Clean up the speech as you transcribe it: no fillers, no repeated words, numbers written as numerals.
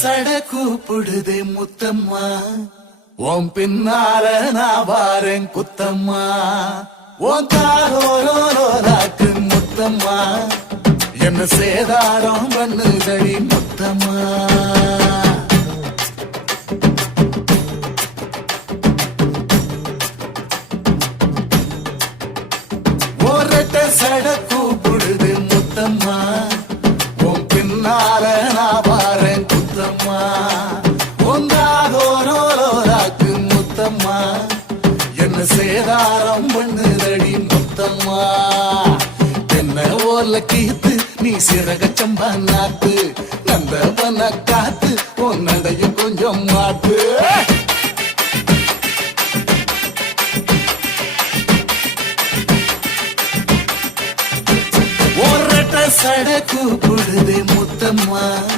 சட கூப்பிடுதே முத்தம்மா, உன் பின்னால நான் வாரேன் குத்தம்மா, உன் காரோராக்கு முத்தம்மா, என்ன சேதாரம் பண்ணுதடி முத்தம்மா. சட கூப்பிடுது முத்தம்மா, உன் பின்னால நான் வாரேன் குத்தம்மா, உங்காதோராக்கு முத்தம்மா, என்ன சேதாரம் பண்ணுதடி முத்தம்மா. என்ன ஓல கீத்து நீ சிறக சம்பா நாத்து, நந்தவன காத்து உன் நடையும் கொஞ்சம் மாத்து. சட கூப்பிடுதே முத்தம்மா,